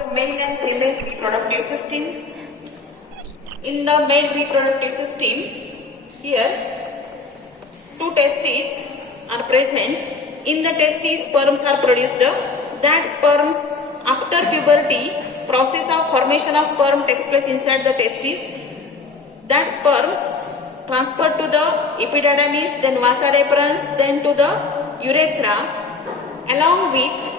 The male and female reproductive system. In the male reproductive system, here two testes are present. In the testes, sperms are produced. That sperms, after puberty, process of formation of sperm takes place inside the testes. That sperms transferred to the epididymis, then vasa deferens, then to the urethra, along with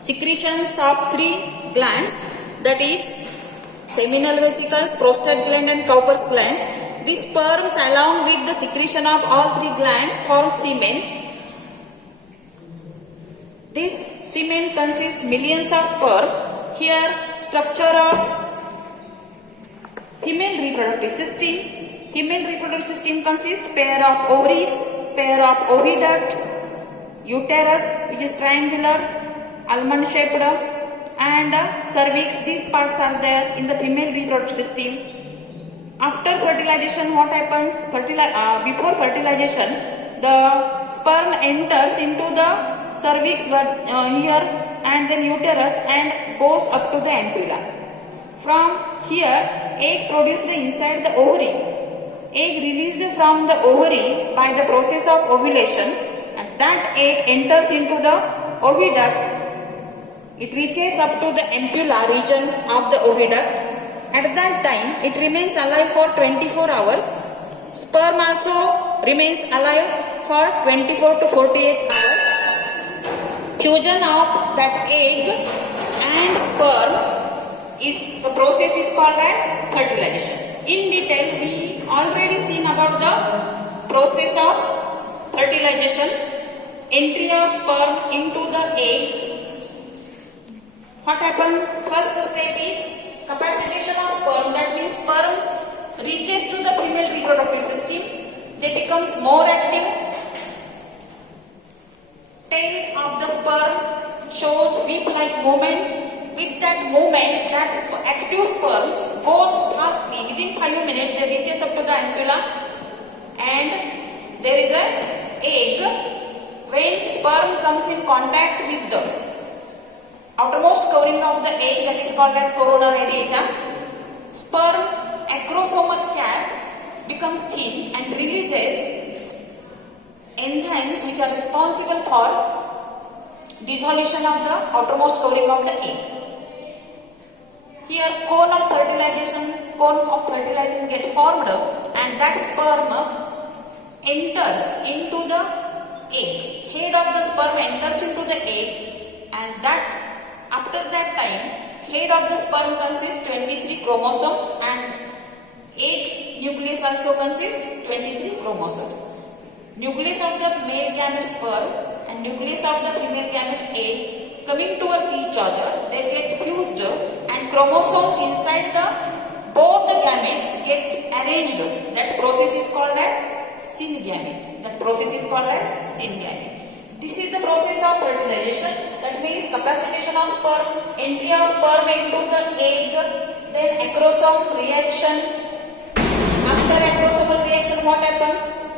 secretions of three glands, that is seminal vesicles, prostate gland and Cowper's gland. These sperms, along with the secretion of all three glands, form semen. This semen consists millions of sperm. Here, structure of female reproductive system. Female reproductive system consists pair of ovaries, pair of oviducts, uterus which is triangular, almond shaped, and cervix. These parts are there in the female reproductive system. After fertilization, what happens? Before fertilization, the sperm enters into the cervix here and then uterus and goes up to the ampulla. From here, egg produced inside the ovary, egg released from the ovary by the process of ovulation, and that egg enters into the oviduct. It reaches up to the ampulla region of the oviduct. At that time, it remains alive for 24 hours. Sperm also remains alive for 24 to 48 hours. Fusion of that egg and sperm is the process is called as fertilization. In detail, we already seen about the process of fertilization. Entry of sperm into the egg. What happens? First step is capacitation of sperm. That means sperms reaches to the female reproductive system. They becomes more active. Tail of the sperm shows whip-like movement. With that movement, that active sperms goes fastly. Within 5 minutes, they reaches up to the ampulla, and there is an egg. When sperm comes in contact with the outermost covering of the egg, that is called as corona radiata, sperm acrosomal cap becomes thin and releases enzymes which are responsible for dissolution of the outermost covering of the egg. Here cone of fertilization get formed, and that sperm enters into the egg. Head of the sperm enters into the egg, and that after that time, head of the sperm consists 23 chromosomes and egg nucleus also consists 23 chromosomes. Nucleus of the male gamete sperm and nucleus of the female gamete egg coming towards each other, they get fused, and chromosomes inside the both the gametes get arranged. That process is called as syngamy. This is the process of fertilization. That means capacitation of sperm, entry of sperm into the egg, then acrosome reaction. After acrosomal reaction, what happens?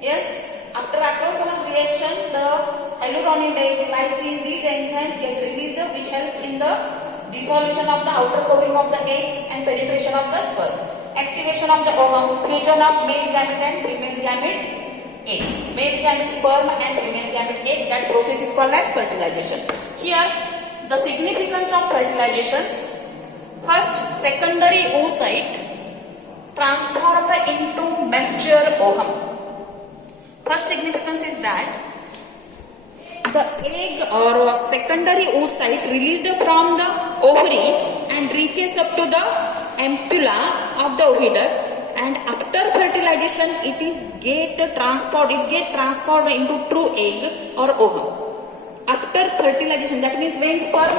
Yes, after acrosomal reaction, the hyaluronidase, lysine, these enzymes get released, which helps in the dissolution of the outer covering of the egg and penetration of the sperm. Activation of the ovum, fusion of male gamete and female gamete egg. Male gamete sperm and female gamete egg, that process is called as fertilization. Here, the significance of fertilization. First, secondary oocyte transformed into mature ovum. First significance is that the egg or secondary oocyte released from the ovary and reaches up to the ampulla of the oviduct, and after fertilization it get transformed into true egg or ovum. After fertilization, that means when sperm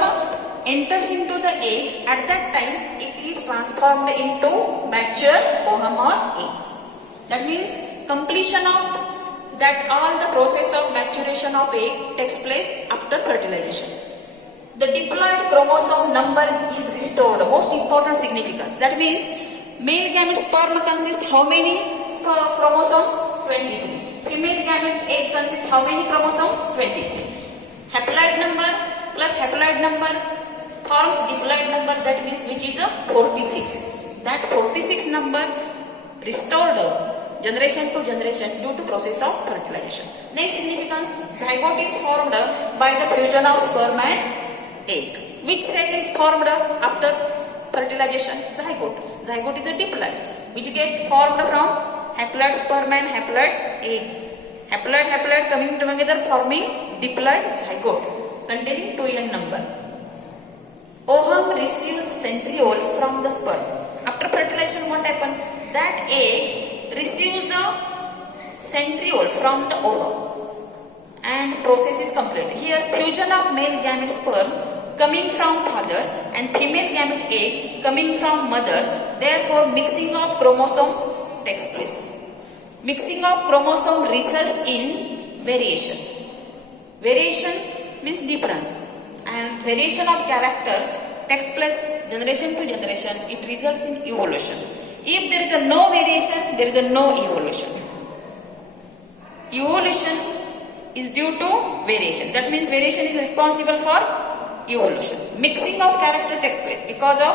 enters into the egg, at that time it is transformed into mature ovum or egg. That means completion of that all the process of maturation of egg takes place after fertilization. The diploid chromosome number is restored. Most important significance. That means male gamete sperm consists how many chromosomes? 23. Female gamete egg consists how many chromosomes? 23. Haploid number plus haploid number. forms diploid number, that means which is a 46. That 46 number restored generation to generation due to process of fertilization. Next significance, zygote is formed by the fusion of sperm and egg. Which cell is formed after fertilization? Zygote. Zygote is a diploid which get formed from haploid sperm and haploid egg. Haploid coming together forming diploid zygote containing 2n number. Ovum receives centriole from the sperm. After fertilization, what happens? That egg receives the centriole from the ovum and process is completed. Here fusion of male gamete sperm coming from father and female gamete egg coming from mother, therefore mixing of chromosome takes place. Mixing of chromosome results in variation. Variation means difference, and variation of characters takes place generation to generation. It results in evolution. If there is a no variation, there is a no evolution. Evolution is due to variation. That means variation is responsible for evolution. Mixing of character takes place because of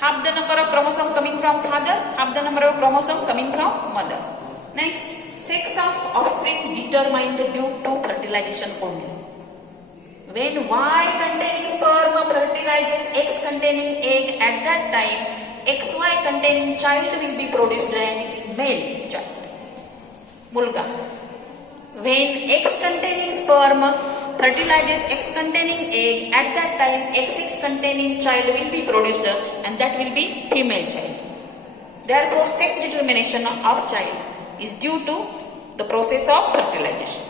half the number of chromosome coming from father, half the number of chromosome coming from mother. Next, sex of offspring determined due to fertilization only. When Y containing sperm fertilizes X containing egg, at that time XY containing child will be produced and it is male child. Mulga. When X containing sperm fertilizes X containing egg, at that time XX containing child will be produced and that will be female child. Therefore, sex determination of child is due to the process of fertilization.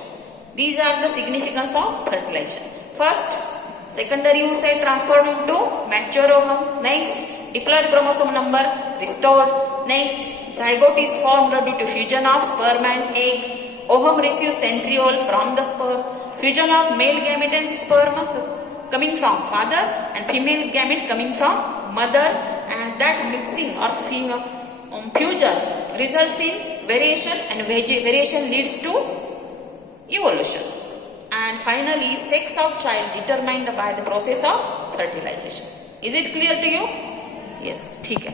These are the significance of fertilization. First, secondary oocyte transformed into mature ovum. Next, diploid chromosome number restored. Next, zygote is formed due to fusion of sperm and egg. Ovum receives centriole from the sperm. Fusion of male gamete and sperm coming from father and female gamete coming from mother, and that mixing or fusion results in variation, and variation leads to evolution. And finally, sex of child determined by the process of fertilization. Is it clear to you? Yes, ठीक है.